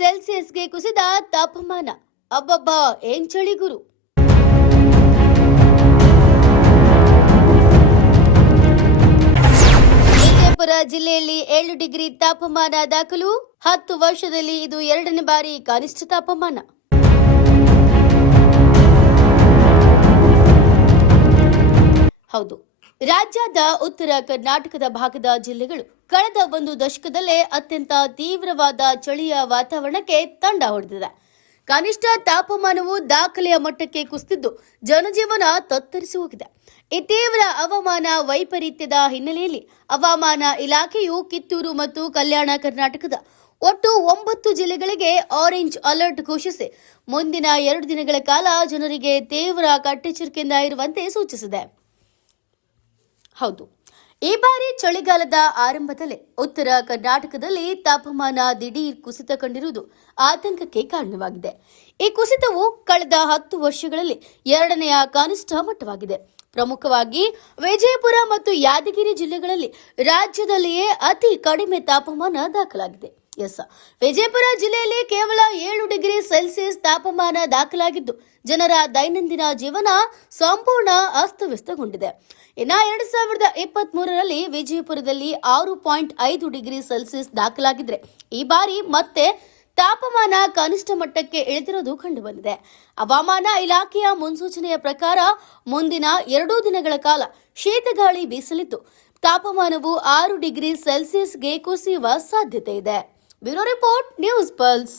ಸೆಲ್ಸಿಯಸ್ಗೆ ಕುಸಿದ ತಾಪಮಾನ. ಅಬ್ಬಬ್ಬಾ, ಏನ್ ಚಳಿ ಗುರು. ವಿಜಯಪುರ ಜಿಲ್ಲೆಯಲ್ಲಿ 7 ಡಿಗ್ರಿ ತಾಪಮಾನ ದಾಖಲು. 10 ವರ್ಷದಲ್ಲಿ ಇದು 2ನೇ ಬಾರಿ ಕನಿಷ್ಠ ತಾಪಮಾನ. ಹೌದು, ರಾಜ್ಯದ ಉತ್ತರ ಕರ್ನಾಟಕದ ಭಾಗದ ಜಿಲ್ಲೆಗಳು ಕಳೆದ ಒಂದು ದಶಕದಲ್ಲೇ ಅತ್ಯಂತ ತೀವ್ರವಾದ ಚಳಿಯ ವಾತಾವರಣಕ್ಕೆ ತಂಡ ಹೊಡೆದಿದೆ. ಕನಿಷ್ಠ ತಾಪಮಾನವು ದಾಖಲೆಯ ಮಟ್ಟಕ್ಕೆ ಕುಸಿದಿದ್ದು ಜನಜೀವನ ತತ್ತರಿಸಿ ಹೋಗಿದೆ. ಈ ತೀವ್ರ ಹವಾಮಾನ ವೈಪರೀತ್ಯದ ಹಿನ್ನೆಲೆಯಲ್ಲಿ ಹವಾಮಾನ ಇಲಾಖೆಯು ಕಿತ್ತೂರು ಮತ್ತು ಕಲ್ಯಾಣ ಕರ್ನಾಟಕದ ಒಟ್ಟು 9 ಜಿಲ್ಲೆಗಳಿಗೆ ಆರೆಂಜ್ ಅಲರ್ಟ್ ಘೋಷಿಸಿ ಮುಂದಿನ 2 ದಿನಗಳ ಕಾಲ ಜನರಿಗೆ ತೀವ್ರ ಕಟ್ಟೆಚ್ಚರಿಕೆಯಿಂದ ಇರುವಂತೆ ಸೂಚಿಸಿದೆ. ಹೌದು, ಈ ಬಾರಿ ಚಳಿಗಾಲದ ಆರಂಭದಲ್ಲೇ ಉತ್ತರ ಕರ್ನಾಟಕದಲ್ಲಿ ತಾಪಮಾನ ದಿಢೀರ್ ಕುಸಿತ ಕಂಡಿರುವುದು ಆತಂಕಕ್ಕೆ ಕಾರಣವಾಗಿದೆ. ಈ ಕುಸಿತವು ಕಳೆದ 10 ವರ್ಷಗಳಲ್ಲಿ 2ನೇ ಕನಿಷ್ಠ ಮಟ್ಟವಾಗಿದೆ. ಪ್ರಮುಖವಾಗಿ ವಿಜಯಪುರ ಮತ್ತು ಯಾದಗಿರಿ ಜಿಲ್ಲೆಗಳಲ್ಲಿ ರಾಜ್ಯದಲ್ಲಿಯೇ ಅತಿ ಕಡಿಮೆ ತಾಪಮಾನ ದಾಖಲಾಗಿದೆ. ವಿಜಯಪುರ ಜಿಲ್ಲೆಯಲ್ಲಿ ಕೇವಲ 7 ಡಿಗ್ರಿ ಸೆಲ್ಸಿಯಸ್ ತಾಪಮಾನ ದಾಖಲಾಗಿದ್ದು ಜನರ ದೈನಂದಿನ ಜೀವನ ಸಂಪೂರ್ಣ ಅಸ್ತವ್ಯಸ್ತಗೊಂಡಿದೆ. ಇನ್ನು 2023ರಲ್ಲಿ ವಿಜಯಪುರದಲ್ಲಿ 6.5 ಡಿಗ್ರಿ ಸೆಲ್ಸಿಯಸ್ ದಾಖಲಾಗಿದ್ರೆ ಈ ಬಾರಿ ಮತ್ತೆ ತಾಪಮಾನ ಕನಿಷ್ಠ ಮಟ್ಟಕ್ಕೆ ಇಳಿದಿರುವುದು ಕಂಡುಬಂದಿದೆ. ಹವಾಮಾನ ಇಲಾಖೆಯ ಮುನ್ಸೂಚನೆಯ ಪ್ರಕಾರ ಮುಂದಿನ 2 ದಿನಗಳ ಕಾಲ ಶೀತಗಾಳಿ ಬೀಸಲಿದ್ದು ತಾಪಮಾನವು 6 ಡಿಗ್ರಿ ಸೆಲ್ಸಿಯಸ್ಗೆ ಕುಸಿಯುವ ಸಾಧ್ಯತೆ ಇದೆ. Bureau report, news pulse.